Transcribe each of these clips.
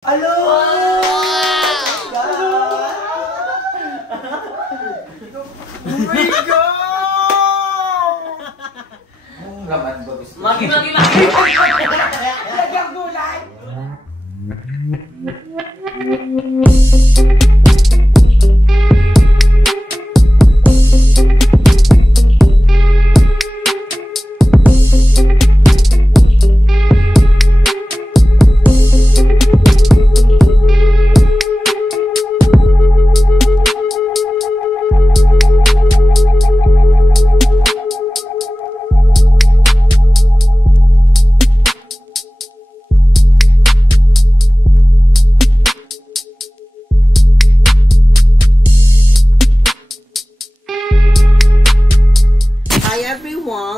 Hello! Wow! Oh my God! Raman ba gusto? Maki! Lagyang gulay!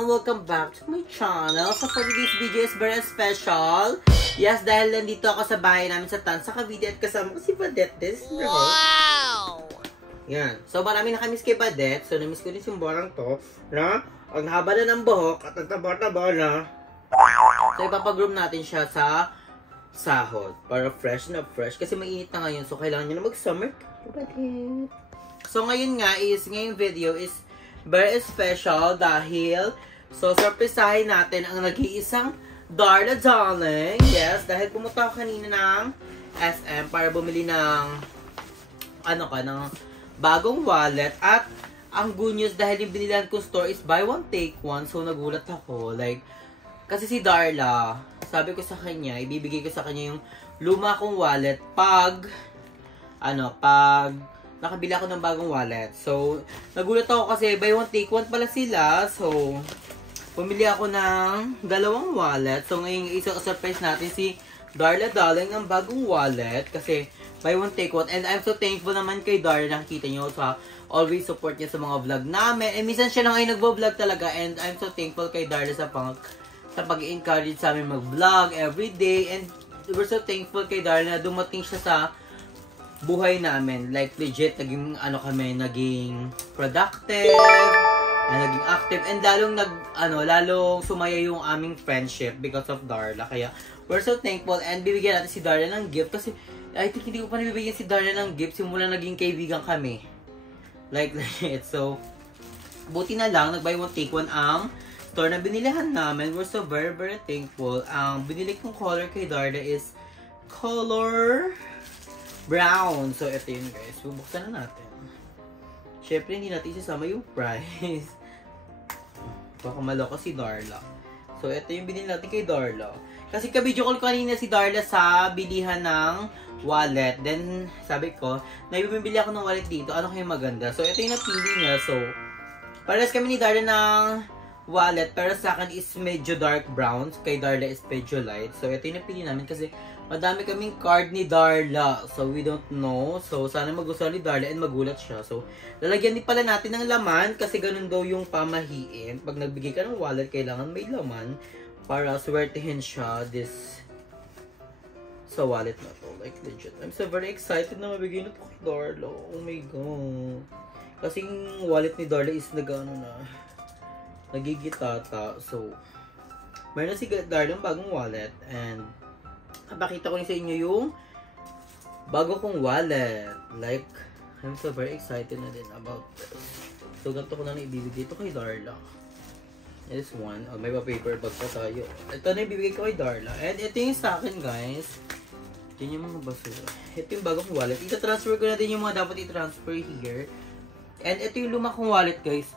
Welcome back to my channel. So for this video is very special. Yes, dahil nandito ako sa bahay namin sa Tan sa Cavite at kasama ko si Badette. Wow! Yan. So marami na kami kay Badette. So namiss ko din yung borang to. Na? Ang haba na ng buhok at ang taba-taba na. So ipapagroom natin siya sa sahod. Para fresh na fresh. Kasi mainit na ngayon. So kailangan nyo na mag-summer. Badette. So ngayon nga is, ngayong video is very special dahil surprisahin natin ang nag-iisang Darla Darling. Yes, dahil pumunta ako kanina ng SM para bumili ng ng bagong wallet. At ang good news dahil yung binilan ko store is buy one take one. So nagulat ako. Like, kasi si Darla, sabi ko sa kanya, ibibigay ko sa kanya yung luma kong wallet pag nakabila ako ng bagong wallet. So, nagulat ako kasi buy one take one pala sila. So, pumili ako ng dalawang wallet. So, ngayon isa-surprise natin si Darla Darling ng bagong wallet. Kasi, buy one take one. And I'm so thankful naman kay Darla. Nakita nyo sa always support niya sa mga vlog namin. And minsan siya na ngayon nagbo-vlog talaga. And I'm so thankful kay Darla sa pag-encourage sa amin mag-vlog everyday. And we're so thankful kay Darla na dumating siya sa buhay namin. Like, legit, naging productive, naging active, and lalong sumaya yung aming friendship because of Darla. Kaya, we're so thankful, and bibigyan natin si Darla ng gift kasi, I think hindi ko pa nabibigyan si Darla ng gift simula naging kaibigan kami. Like, legit. So, buti na lang, nag-buy one take one ang store na binilihan namin. We're so very, very thankful. Ang binili kong color kay Darla is color brown. So, ito yun guys. Bubuksan na natin. Syempre, hindi natin isasama yung price. Baka maloko si Darla. So, ito yung binili natin kay Darla. Kasi ka-video call ko kanina si Darla sa bilihan ng wallet. Then, sabi ko, bibili ako ng wallet dito. Ano kayo maganda? So, ito yung napili niya. So, pares kami ni Darla ng wallet. Pero sa akin is medyo dark brown. Kay Darla is medyo light. So, ito yung napili namin kasi madami kaming card ni Darla. So, we don't know. So, sana magustuhan ni Darla and magulat siya. So, lalagyan din pala natin ng laman kasi ganun daw yung pamahiin. Pag nagbigay ka ng wallet, kailangan may laman para swertihin siya sa wallet na to. Like, legit. I'm so very excited na mabigay na to kay Darla. Oh my God. Kasi yung wallet ni Darla is nagigitata. So, mayroon na si Darla yung bagong wallet. And, pakita ko rin sa inyo yung bago kong wallet. Like, I'm so very excited na din about this. So, ganito ko na ibibigay ito kay Darla. This one. Oh, may paper bag pa tayo. Ito na ibibigay ko kay Darla. And ito yung sa akin, guys. Ito yung mga basura. Ito yung bago kong wallet. Ita-transfer ko na din yung mga dapat i-transfer here. And ito yung luma kong wallet, guys.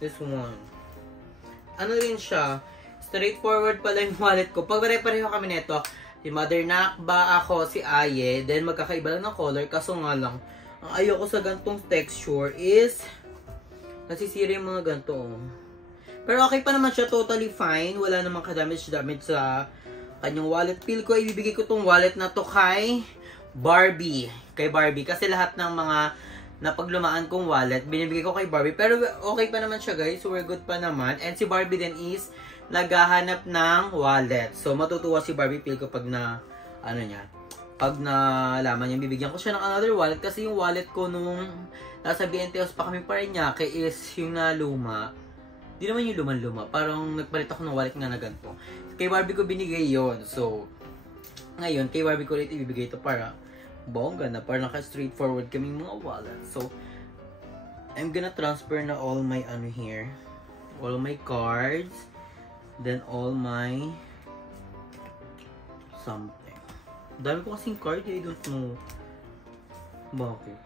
This one. Ano rin siya? Straightforward pala yung wallet ko. Pag pare-pareho kami nito, si Mother Nakba, ako, si Aye, then magkakaiba lang ng color. Kaso nga lang, ang ayoko sa gantong texture is nasisira yung mga ganto. Pero okay pa naman siya, totally fine. Wala namang ka-damage sa kanyang wallet. Feel ko, ibibigay ko tong wallet na to kay Barbie. Kay Barbie. Kasi lahat ng mga napaglumaan kong wallet, binibigay ko kay Barbie. Pero okay pa naman siya, guys. So, we're good pa naman. And si Barbie din is naghahanap ng wallet. So, matutuwa si Barbie feel ko pag pag nalaman niya, bibigyan ko siya ng another wallet. Kasi yung wallet ko nung nasa BNTOS pa kami pa rin niya, is yung na luma. Di naman yung luma. Parang nagpalit ako ng wallet nga na ganito. Kay Barbie ko binigay yon. So, Ngayon, kay Barbie ko ulit ibibigay ito para bongga na, para naka-straightforward kaming mga wallet. So, I'm gonna transfer na all my ano here. All my cards. Then all my something. Dami ko kasing card, I don't know. Bakit?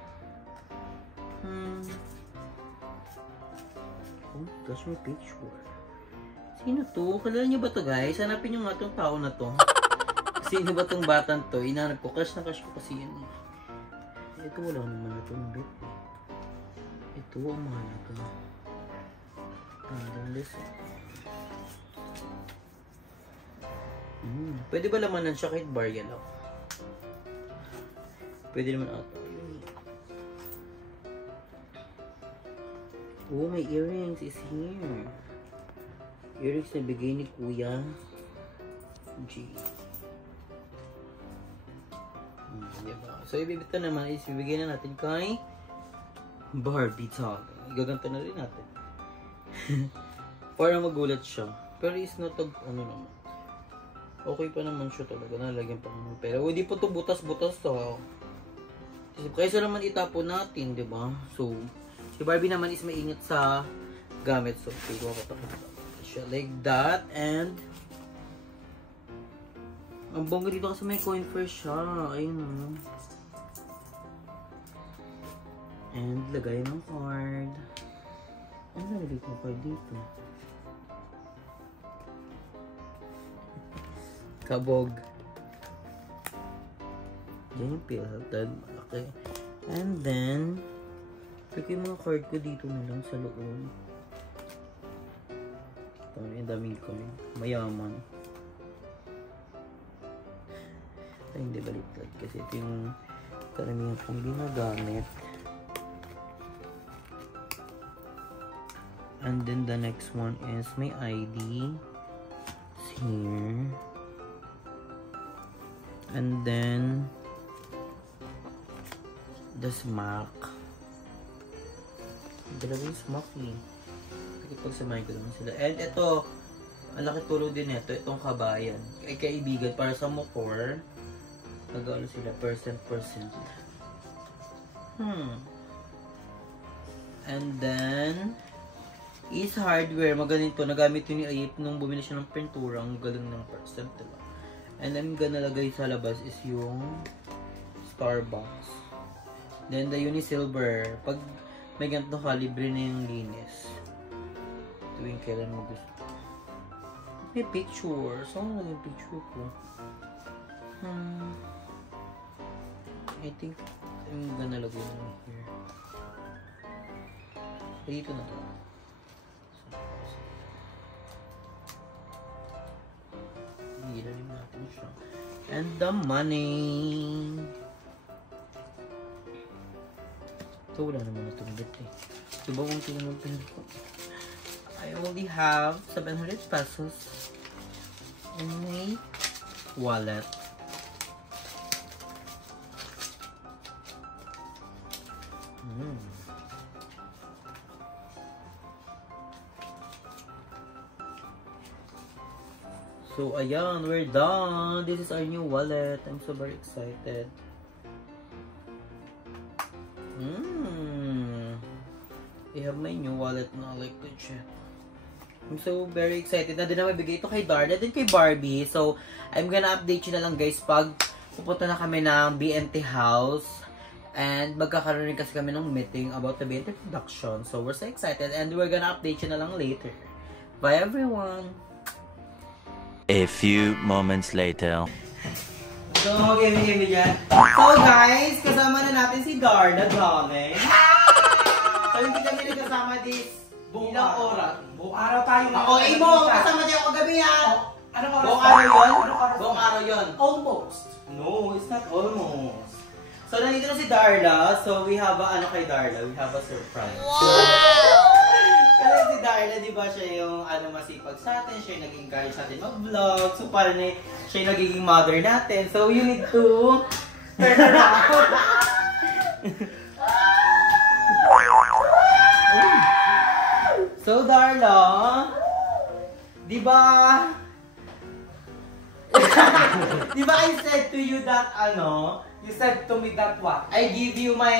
Oh gosh, may picture. Sino to? Kilala niyo ba to, guys? Hanapin niyo nga tong tao na to. Sino ba tong batang to? Inanap ko. Crush na crush ko kasi yan eh. Ito wala naman na itong bit eh. Ito ang mahal na ito. Pwede ba lamanan siya kahit barya lang? Pwede naman ata. Oh, may earrings is here. Earrings na bigay ni Kuya G. Diba? So, ibibita naman is ibigay na natin kay Barbie Talk. Igaganta na rin natin. Para magulat siya. Pero is not a, ano naman. Okay pa naman siya talaga. Nalagyan pa naman. Pero hindi po ito butas-butas to. Kaysa naman itapon natin, di ba? So, si Barbie naman is maingat sa gamit. So, okay, siya like that. And ang bongga dito kasi may coin first siya. Ayun o. And lagay ng card. Ano nalagay ko card dito? Kabog. Yan yung pilatan. Okay. And then, pagay yung mga card ko dito na lang sa loob. Ang daming coin. Mayaman. Ay, hindi baliktad kasi ito yung karamihan kong ginagamit. And then the next one is my ID. It's here. And then the smack. Dalawa yung smack eh. Pagsamahin ko naman sila. And ito, ang laki tulong din ito. Itong kabayan. Ay kaibigan para sa motor. Nag-ano sila, percent. And then, is hardware. Magaling to. Nagamit yun ni Ayip nung bumili siya ng pintura. Ang galing ng percent, diba? And then, nalagay sa labas is yung Starbucks. Then, the Unisilver. Pag may ganito ka, libre na yung linis. Tuwing kailan mo gusto. May picture. Saan mo lang yung picture ko? I think I'm gonna lagay naman here. Dito na to. Ilalim natin siya. And the money. Ito wala naman itong bit eh. Diba kung tinanong pinag ko? I only have 700 pesos in my wallet. So, ayan, we're done. This is our new wallet. I'm so very excited. I have my new wallet na, like legit. I'm so very excited na din na mabigay ito kay Darla din kay Barbie. So, I'm gonna update you na lang guys pag pupunta na kami ng BNT house. And magkakaroon rin kasi kami ng meeting about the BNT production. So, we're so excited and we're gonna update you na lang later. Bye everyone! A few moments later. So, give me dyan. So guys, kasama na natin si Darla, darling. So, hindi kami nagkasama this ilang oras. Buong araw tayo. Ako, mo, kasama niya ako gabi yan. Anong oras? Buong araw yun? Buong araw yun. Almost. No, it's not almost. So, nandito na si Darla. So, we have a, ano kay Darla? We have a surprise. Wow! Kasi si Darla, di ba, siya yung ano, masipag sa atin. Siya yung nag-encourage sa atin mag-vlog. So, parang siya yung nagiging mother natin. So, you need to turn around. So, Darla, di ba? Di ba I said to you that You said to me that what? I give you my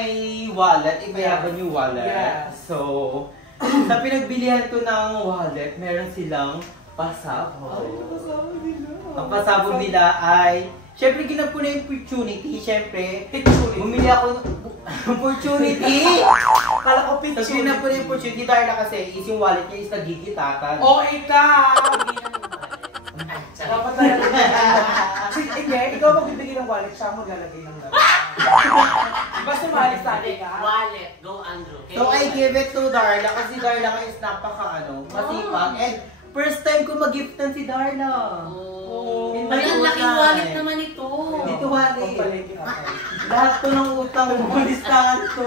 wallet if I have a new wallet. Yes. So, sa pinagbilihan ko ng wallet, meron silang pasabog. Ang pasabog nila ay, syempre ginap ko na yung opportunity. Syempre, bumili ako ng opportunity. Kala ko So, picture. ginap ko na yung opportunity dahil na kasi is yung wallet niya is nagigitakan. Oh, ikaw! Dapat talaga. Ikaw magbibigay ng wallet, siya maglalagay ng wallet. Basta sumali sa akin ka. Wallet, go Andrew. So, I give it to Darla kasi Darla is masipag. And first time ko mag-giftan si Darla. Oh. In Ay, my ang own laking life. wallet naman ito. Dito wallet. Pampalengke ako. Lahat to ng utang mo, listahan to.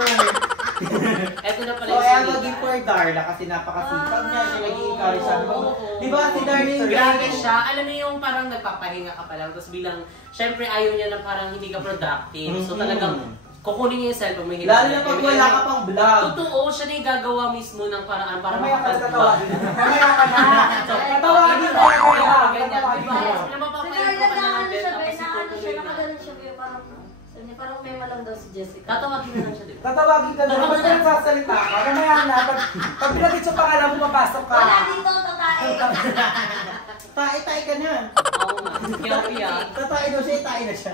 Ito na pala So, yung kaya sinila. mag-gift for Darla kasi napakasipag niya. Siya nag-i-encourage. Sabi ko, di ba si Darla yung Grabe siya. Alam mo yung parang nagpapahinga ka pa lang. Tapos bilang, syempre ayaw niya na parang hindi ka productive. So talagang kukunin niya yung cellphone mo. Lalo na pag wala ka pang vlog. Totoo, siya na yung gagawa mismo ng paraan para Mamaya ka na makapag-vlog. tatawagin. Mamaya ka na. Tatawagin ko na kaya. Tatawagin ko. Pinapapahingga ko pa ng bed. Parang mema lang daw si Jessica. Tatawagin na lang siya, di ba? Tatawagin ka na. Basta nagsasalita ka. Mamaya na. Pag pinagit yung pangalan mo, mapasok ka. Wala dito, tatae. Tae-tae ka na. Oo nga. Kaya Tatae daw siya, tae na siya.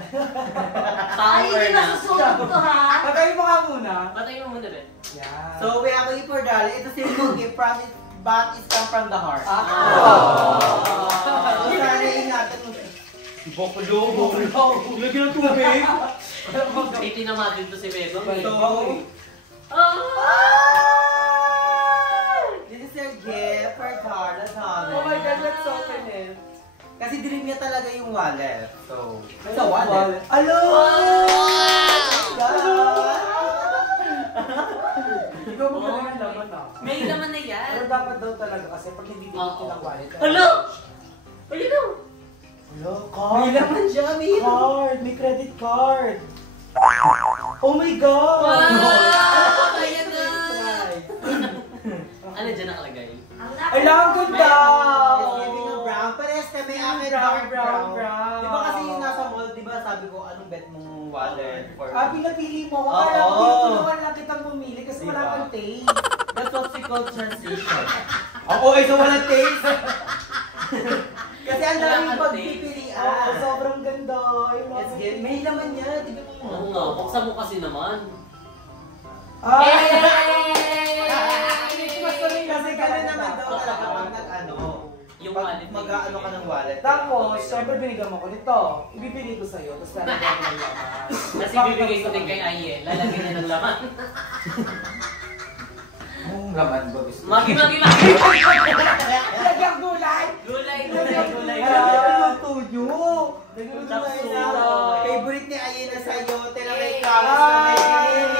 Ay, power hindi na. nasusunod ko ha. Patayin mo nga muna. Patayin mo muna, Ben. Yan. So, we have a gift for Darla. It's a simple gift from it, but it comes from the heart. So, sana ingatan mo. Boklo. Lagyan ng tubig. Itinamatin to si Bebo. So, Ah! this is your gift for Darla, Tommy. Oh my God, let's open it. Kasi dinig niya talaga yung wallet. So, May sa wallet. Alo! God! Ikaw mo ganun naman ah. May laman na yan. Pero dapat daw talaga kasi pag hindi dito ng wallet. Hello! Hello! Hello, May card. laman siya, may Card. May credit card. Oh my God! Wow! Ayan na! Ano dyan nakalagay? Ay, lang ganda! It's giving a brown. Parehas kami akin dark brown. Di ba kasi yung nasa mall, di ba sabi ko, anong bet mong wallet? For Pinapili mo. Oo. Akala ko tinutulungan lang kitang pumili kasi Diba? wala kang taste. That's what we call transition. Oo, so walang taste. Kasi ang daming pagpipilian. Oo, sobrang ganda. I love It's it. good. May laman niya, tignan mo. Oo nga, buksan mo kasi naman. Kasi gano'n naman daw talaga pag nag-ano. Yung Pag wallet. mag-ano ka ng wallet. Tapos, syempre binigyan mo ko nito. Ibibigay ko sa'yo, tapos lalagyan ko ng laman. Kasi bibigay ko din kay Aye. Lalagyan niya ng laman. Ang laman ba gusto? Magi! Lagyan gulay! Gulay! Alam niyo ang luto nyo. Nagluluto Tapos na. suloy. Favorite ni Ayena sa'yo. Tela may Yay! kamas na may. Ay!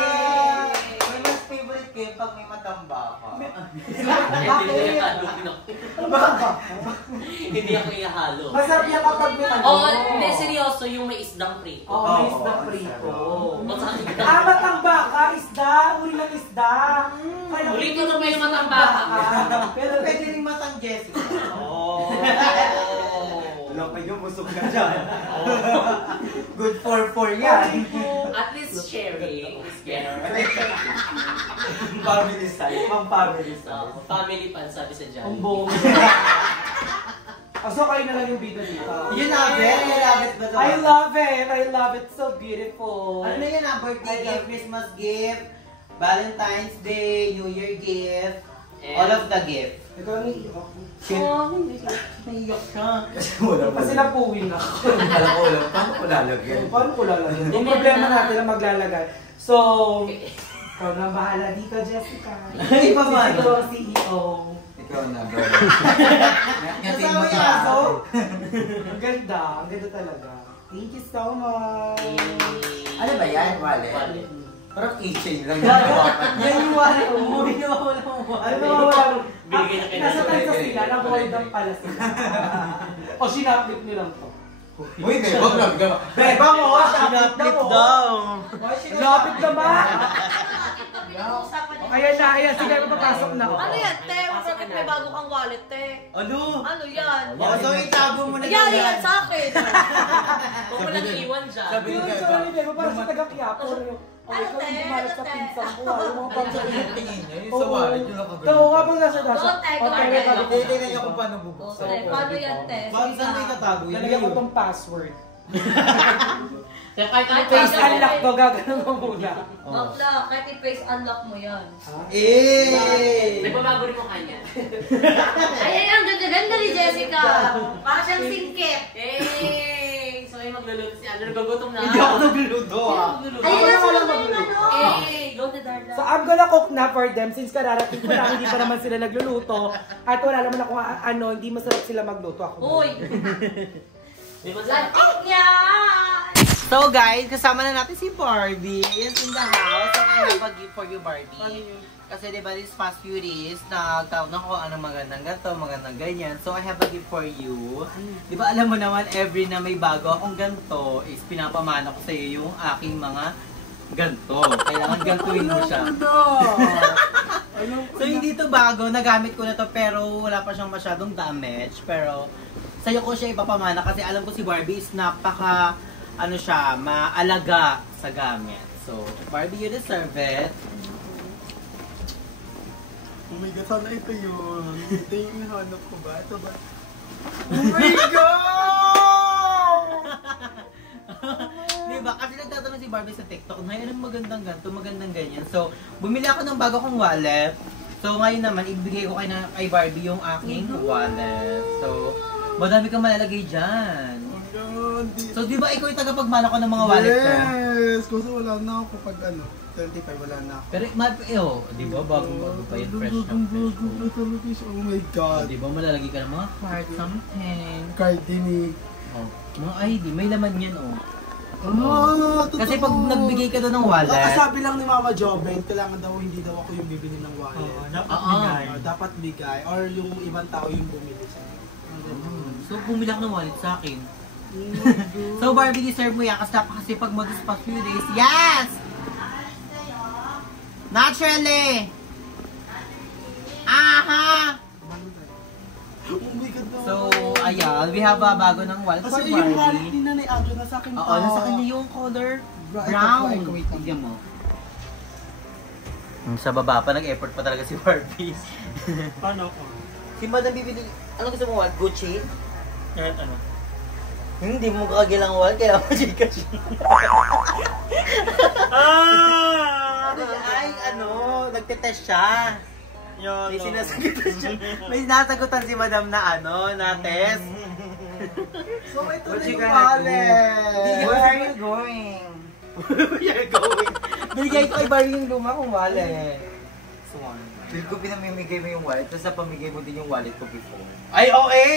May mas favorite kayo pag may matamba ka. Hindi ako ihalo. Masarap yan kapag may ano. Oo, hindi, seryoso yung may isdang prito. Oo, may isda prito. Masakit ka. Matangba ka, isda, uri ng isda. Ulit ko na ba yung matamba ka? Pero pwede rin matang Jessica. Oo. Wala pa yung busog ka dyan. Good for yan. At least sharing is caring. Family side. Pang family side. Family pan, sabi sa Ang Johnny. buong. So, kayo na lang yung video dito. You love it? You love it ba ito? I love it. I love it. So beautiful. Ano na yan ah? Birthday gift, Christmas gift, Valentine's Day, New Year gift, all of the gift. Ito ang iiyak ko. Naiyak siya. Kasi napuwin ako. Alam ko lang, paano ko lalagyan? Paano ko lalagyan? Yung problema natin na maglalagay. So, ikaw na bahala dito, Jessica. Ay, paano? Ito ang CEO. Ikaw na, brother. Ngatin mo Kasama yung ka. aso? Ang ganda talaga. Thank you so much. Ano ba yan, wallet? Wallet. Parang keychain lang yung hawakan. Yan yung wallet mo. Pinawawala mo Ano wallet. ba wala? Binigay na kayo Nasa ng tansa wallet. sila, na-void pala sila. O sinaplit nyo lang to. Uy, may wag lang ka. Beba mo, sinaplit daw. Lapit naman! Pinag-uusapan niyo. Ayan na, ayan. Sige, papasok na ako. Ano yan, Te? Pasok Bakit may bago kang wallet, te? Ano? Ano yan? Oh, so itago mo na Nangyari yan sa akin. Huwag mo nang iwan dyan. Yun, sorry, Bebo, parang sa taga-Quiapo. Ano, te? Ano, sa pinsan ko, yung mga pagkakas. Tingin niya, yung sa wallet, yung nakagano. Ikaw, habang nasa dasa. Go, te, go, te. Tingnan niya kung paano bubuksan. Te, paano yan, te? Bakit saan may tatago yun? Lalagyan ko tong password. Kaya kahit ano Face unlock to, gagano mo muna. Bakla, kahit i-face unlock mo yan. Eh! nagbabago rin mo kanya. Ay, ang ganda-ganda ni Jessica. Parang siyang singkit. Eh! So ay magluluto si Ano, nagugutom na. Hindi ako nagluluto ah. Ayun na sila Wala yung magluto. ano. Go to Darla. So I'm gonna cook na for them since kararating ko lang, hindi pa naman sila nagluluto. At wala naman ako ano, hindi masarap sila magluto ako. Uy! Di ba sa... Lakit niya! So guys, kasama na natin si Barbie is in the house. So I have a gift for you, Barbie. Kasi diba this past few days, nagtawag na ko ano magandang ganito, magandang ganyan. So I have a gift for you. Diba alam mo naman, every na may bago akong ganito, is pinapamana ko sa iyo yung aking mga ganito. Kailangan gantuin mo siya. So hindi to bago, nagamit ko na to pero wala pa siyang masyadong damage. Pero sa'yo ko siya ipapamana kasi alam ko si Barbie is napaka, ano siya, maalaga sa gamit. So, Barbie, you deserve it. Oh my God, sana ito yun. Ito yung hinahanap ko ba? Ito ba? Oh my God! Diba? Kasi nagtatanong si Barbie sa TikTok, ngayon ang magandang ganito, magandang ganyan. So, bumili ako ng bago kong wallet. So, ngayon naman, ibigay ko kay Barbie yung aking wallet. So, madami kang malalagay dyan. Oh God. So, di ba ikaw yung tagapagmana ko ng mga wallet ko? Yes! Kasi wala na ako pag ano, 25 wala na ako. Pero, di ba, bago pa yun, fresh na fresh. Oh my God. Di ba, malalagay ka ng mga card, something. Card din eh. Oh, mga ID, may laman yan, oh. Ah, Kasi totoo. pag nagbigay ka doon ng wallet, Sabi lang ni Mama Joven, kailangan daw hindi daw ako yung bibili ng wallet. dapat bigay. Dapat bigay. Or yung ibang tao yung bumili sa akin. so bumili ako ng wallet sa akin. So Barbie, deserve mo yan kasi napakasipag mo this past few days. Yes! Naturally! Aha! Oh my God. So, ayan, we have a bago ng wallet for Kasi yung wallet Barbie. ni Nanay Adjo nasa akin Oo, nasa kanya yung color brown. Tignan mo. Sa baba pa, nag-effort pa talaga si Barbie. Paano ko? Si Madam bibili, ano gusto mo wallet? Gucci? Kahit ano? Hindi mo kagilang wallet, kaya mo Gcash. Ay, nagtitest siya. May sinasagutan siya. May sinasagutan si Madam na na test. So ito na yung Where wallet! are you going? Where are you going? Binigay ko kay Barbie yung luma kong wallet. Feel ko pinamimigay mo yung wallet, tapos napamigay mo din yung wallet ko before. Ay, okay!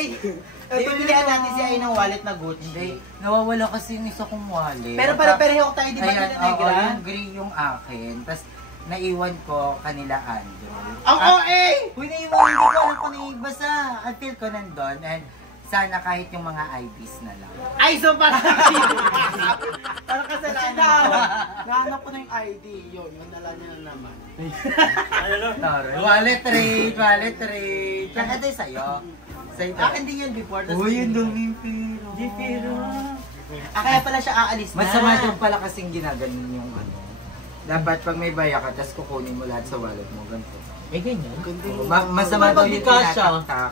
Bibilihan natin si Ay ng wallet na Gucci. Hindi, nawawala kasi yung isa kong wallet. Pero pare-pareho tayo, di ba? Ayan, Tita oo, Negra? yung green yung akin. Tapos naiwan ko kanila Andrew. Ang OA! Uy, naiwan, hindi ko alam kung naiwan. Basta, until ko nandun. And sana kahit yung mga IDs na lang. Ay, so parang parang kasalanan. Nahanap ko na yung ID. Yun, dala niya na naman. Wallet rate. Kaya ito yung sa'yo. Sa'yo ito. Hindi yan before. Uy, yung duming pero. Di pero. Kaya pala siya aalis na. Masama daw pala kasing ginaganon yung ano. Dapat pag may baya ka, tapos kukunin mo lahat sa wallet mo. Ganito. May ganyan. Masama daw Pag di yung kasha. tinataktak.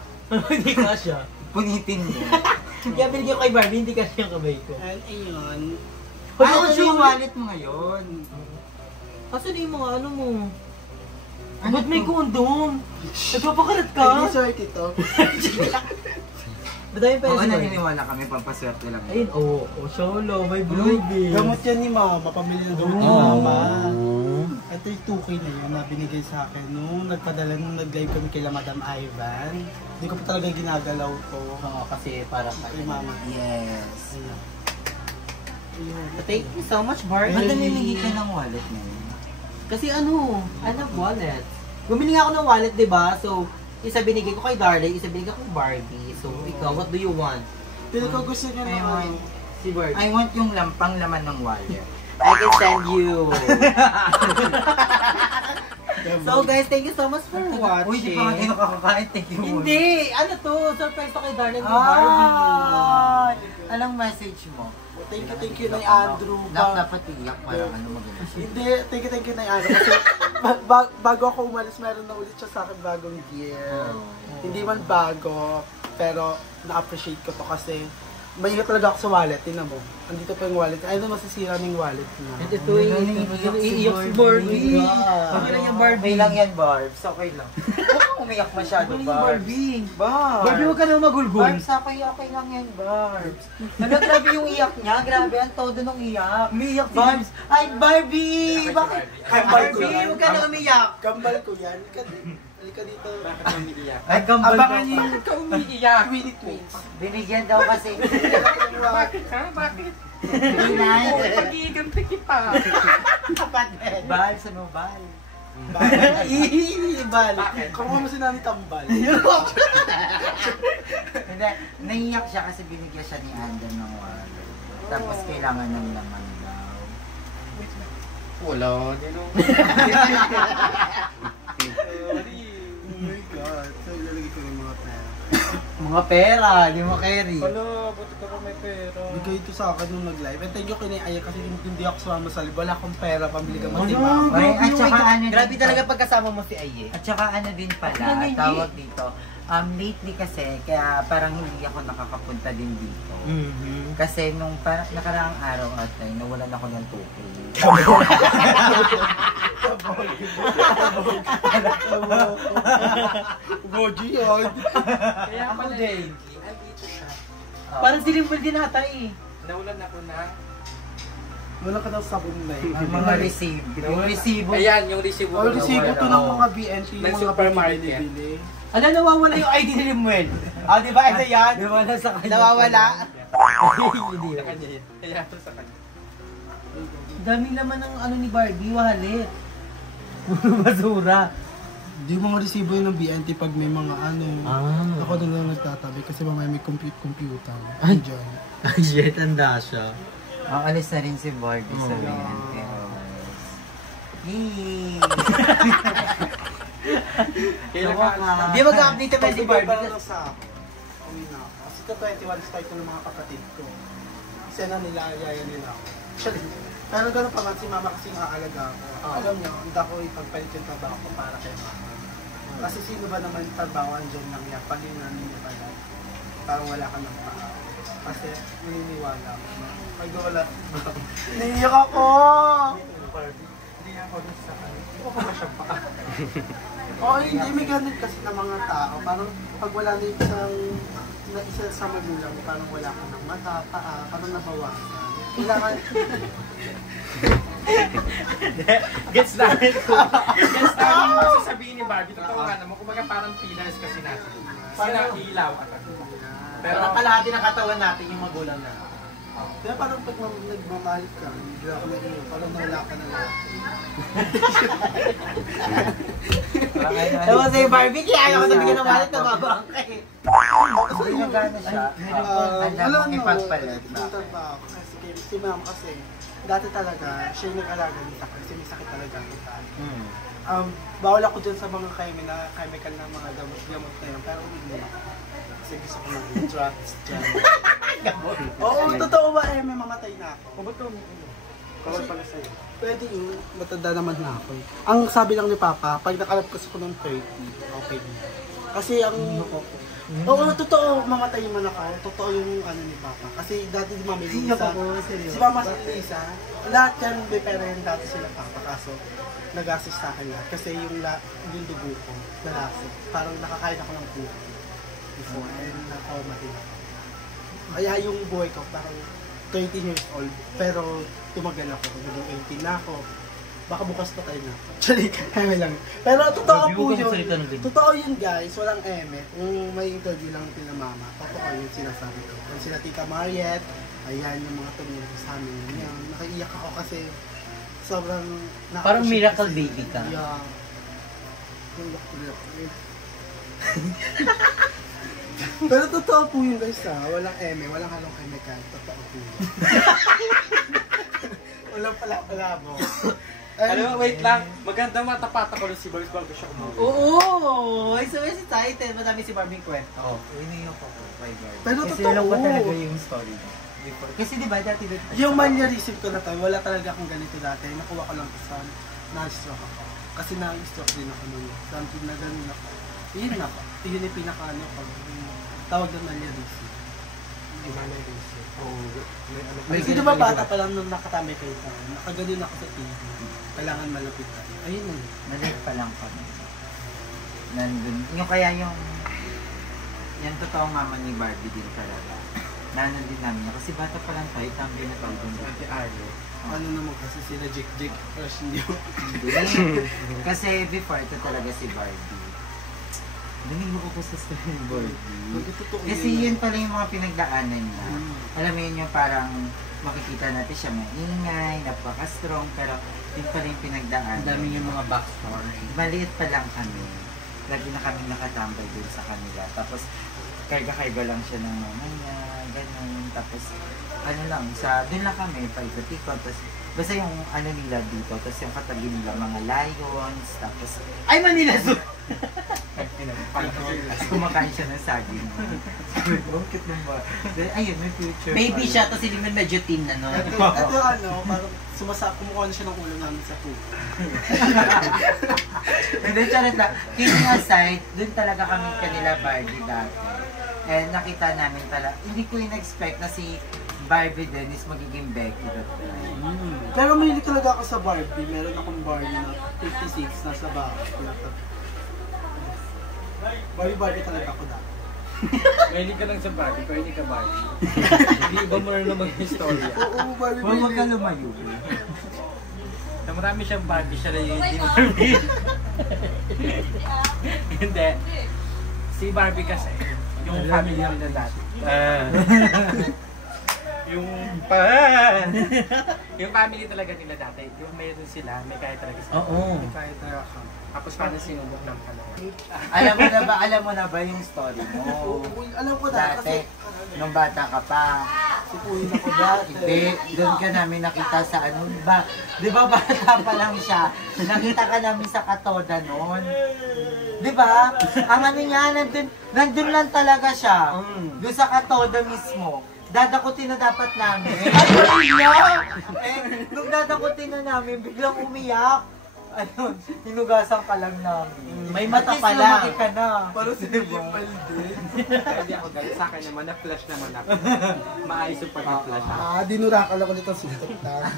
Hindi ka siya. Punitin mo. Kaya binigyan ko kay Barbie, hindi kasi yung kamay ko. And ayun. Ano yung wallet mo ngayon? Kasi di mo ano mo. Ba't may kondom? Nagpapakalat ka? Hindi shirt ito. Madami pa Oo, yun. naniniwala kami, pampaswerte lang. Ayun, solo, may baby. Gamot yan ni Mama. Pamili ng gamot ni Mama. Ito yung 2K na yun na binigay sa akin nung nag-live kami kay Madam Ivan. Hindi ko pa talaga ginagalaw to. Oo, kasi para Kay Mama. Yes. Ayun. Thank you so much, Barbie. Ba't namimigay ka ng wallet mo? Kasi I love wallet. Bumili nga ako ng wallet, di ba? So, isa binigay ko kay Darley, isa binigay ko kay Barbie. So, ikaw, what do you want? Pero ko gusto niya I naman. want, Si Barbie. I want yung lampang laman ng wallet. I can send you. So guys, thank you so much for watching. Uy, di pa nga tayo kakakain. Thank you. Hindi! Ano to? Surprise to kay Darlene ni Barbie. Ah! Anong message mo? Thank you na Andrew. Dapat iyak para ano maganda. Hindi, thank you na Andrew. Kasi bago ako umalis, meron na ulit siya sa akin bagong gear. Hindi man bago, pero na-appreciate ko to kasi mahinga talaga ako sa wallet. Tingnan mo. Andito pa yung wallet. Ay, ano masisira ng wallet na. Ito iiyak si Barbie. Okay lang yan, Barbie. Okay lang yan, Barbs. Okay lang. Huwag kang umiyak masyado, Barbs. Barbs. Barbie, huwag ka naman magulgul. Barbs, okay lang yan, Barbs. Ano, grabe yung iyak niya. Grabe, ang todo nung iyak. Umiiyak si Barbs. Ay, Barbie! Bakit? Barbie, huwag ka na umiyak. Kambal ko yan. Halika dito. Bakit umiiyak? Ay, kambal Abangan niyo ko. yung umiiyak. Mini twins. Binigyan daw kasi. Bakit ha? Bakit? Binay. Pag-iiganti kita. Bal, sa mo, Bal. Bal. Kamuha mo si Nani Tambal. Hindi, naiyak siya kasi binigyan siya ni Andon ng wallet. Tapos kailangan ng laman daw. Wala. Hindi no. Oh my God. So, ilalagay ko yung mga pera. Mga pera, di mo carry. Wala, buti ka pa may pera. Bigay ito sa akin nung nag-live. And thank you kay Aya kasi hindi ako sumama sa live. Wala akong pera, pambili ka mo si Mama. Ay, at saka ano Grabe din talaga pagkasama mo si Aye. At saka ano din pala, tawag dito. Lately kasi, kaya parang hindi ako nakakapunta din dito. Kasi nung nakaraang araw at nawalan ako ng tukay. Goji yun. Kaya Ako pala din. ay dito siya. Parang silimpal din ata eh. Nawalan ako na. Wala ka daw sabon na eh. Ang mga resibo. Yung resibo. Ayan, yung resibo. Oh, resibo to ng mga BNT, Ng yung mga supermarket. binibili. Ala, nawawala yung ID ni Limuel. Ah, di ba? Ito yan? Nawala sa kanya. Nawawala. Sa kanya yun. Kaya ito sa kanya. Daming laman ng ano ni Barbie, wallet. Puro basura. Di mga resibo yun ng BNT pag may mga ano. Ako na lang nagtatabi kasi mamaya may computer. Ay, dyan. Shit, anda siya. Alis na rin si Barbie sa BNT. Di mag-update naman si Barbie. Parang sa ako. Uwi na ako. Kasi ito 21 start ko ng mga kapatid ko. Isa na nila, yaya nila ako. Pero gano'n pa man si mama kasi aalaga ako. Alam niyo, hindi ako ipagpalit yung trabaho ko para kay mama. Kasi sino ba naman trabaho andyan lang yan? Pag yun namin yung pala, parang wala ka ng paa. Kasi naniniwala ako. Pag wala, naiyak ako! Hindi ako sa kanya. Hindi ko ba siya paa? Oo, hindi. May ganun kasi ng mga tao. Parang pag wala na isa sa magulang, parang wala ka ng mata, paa, parang nabawasan. Kailangan... Gets namin ko. Gets namin mo sasabihin ni Barbie. Totoo nga naman. Kumbaga parang pillars kasi natin. Parang ilaw at ako. Pero kalahati ng katawan natin yung magulang na. Kaya parang pag nagmamahal ka, hindi ako naiiyak, parang nawala ka na lang. Tapos si Barbie, kaya ayaw ko nabigyan ng wallet na babang kayo. Kasi nagana siya. Wala Alam mo ipagpalit na. Nagtatrabaho ako kasi si ma'am kasi dati talaga siya yung nag-alaga nito kasi may sakit talaga ako tayo. Bawal ako dyan sa mga chemical na mga gamot na yun, pero hindi ako. Kasi gusto ko mag-drugs dyan. Oo, totoo ba eh, may mamatay na ako. O ba't ito? Kawal pala sa'yo. Pwede yun, matanda naman na ako. Ang sabi lang ni Papa, pag nakalap kasi ko ng 30, okay. Kasi ang... Oo, totoo, mamatay man ako. Totoo yung ano ni Papa. Kasi dati si Mami Lisa, si Mama Lisa, lahat yan, may pera yan dati sila Papa. Kaso, nag-assist sa akin lahat. Kasi yung dugo ko, nalasi. Parang nakakain ako ng buko. Before, and nakamatay ako. Kaya yung buhay ko, parang 13 years old. Pero tumagal ako, naging 18 na ako. Baka bukas pa tayo na. Actually, kaya lang. Pero totoo po yun. Totoo yun guys, walang eme. Kung may interview lang pila mama, totoo yun sinasabi ko. Kung sila Tita Mariet, ayan yung mga tumulong sa amin. Yan, nakaiyak ako kasi sobrang... Parang miracle baby ka. Yeah. Pero totoo po yun guys ha, walang eme, walang halong chemical. Totoo po yun. Walang pala mo. Alam mo, wait lang. Maganda matapat ako si Barbie bago siya umuwi. Oo! I'm so excited. Madami si Barbie kwento. Iniyak ako kay Barbie. Pero Kasi totoo. alam ko talaga yung story niya. Before. Kasi di ba dati doon? Yung mannerism ko na to, wala talaga akong ganito dati. Nakuha ko lang sa na-stroke ako. Kasi na-stroke din ako nun. Something na ganun ako. Yun na pa. Yun yung pinaka-ano pag tawag ng mannerism. Kasi di ba bata pa lang nung nakatambay kayo sa akin, nakaganon ako sa TV. Kailangan malapit tayo. Ayun na. Maliit pa lang kami. Nandun. Yung kaya yung totoong mama ni Barbie din talaga. Nanon din namin niya. Kasi bata pa lang tayo, tambay na tayo doon. Ate Arlo. Ano naman kasi sila Jik crush niyo. Hindi. Kasi before, ito talaga si Barbie. Dahil ko sa story ni Barbie. Kasi yun pala yung mga pinagdaanan niya. Alam mo yun yung parang makikita natin siya maingay, napaka-strong, pero yun pala yung pinagdaanan. Ang dami yung mga backstory. Maliit pa lang kami. Lagi na kami nakatambay dun sa kanila. Tapos, karga-karga lang siya ng mama niya, ganun. Tapos, ano lang, dun lang kami, paikot-ikot. Tapos, basta yung ano nila dito, tapos yung katabi nila, mga lions, tapos, ay Manila Zoo! Tapos kumakain siya ng saging. Sabi ko, cute naman ba? Ayun, may future. Baby siya, tapos hindi man medyo teen na, no? Ito ano, parang kumukuha na siya ng ulo namin sa tubo. And then, charot lang. Kidding aside, dun talaga kami kanila Barbie dati. And nakita namin talaga, hindi ko in-expect na si Barbie din is magiging Becky that time. Pero may talaga ako sa Barbie. Meron akong Barbie na 56 nasa bahay. Barbie talaga ako dati. Mahilig ka lang sa Barbie, pero hindi ka Barbie. Hindi iba mo na naman yung story. Oo, Barbie. Huwag ka lumayo. Na marami siyang Barbie, siya lang yung hindi Barbie. Hindi. Si Barbie kasi, yung family nila dati. Yung family talaga nila dati, yung mayroon sila, may kaya talaga sila. Oo. May kaya talaga ako. Tapos paano sinubok ng panahon. Alam mo na ba yung story mo? Oo, alam ko na kasi Nung bata ka pa. sipuin ako dati. Hindi, doon ka namin nakita sa ano ba? Di ba bata pa lang siya? Nakita ka namin sa Katoda noon. Di ba? Ang ano niya, nandun lang talaga siya. Doon sa Katoda mismo. Dadakutin na dapat namin. Nung dadakutin na namin, biglang umiyak. Ayun, hinugasan ka lang namin. May mata At least pala. lumaki ka na. Parang si William Palde. Hindi ako dahil sa akin naman, na-flash naman ako. Maayos yung pag-flash ako. Dinurakal ako nito sutot na.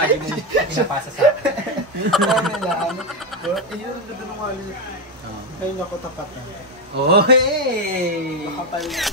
Lagi mong pinapasa sa akin. Ano lang. Ayun, ang ganda ng wali. Ayun ako tapat na. Oh, hey! Makapal na.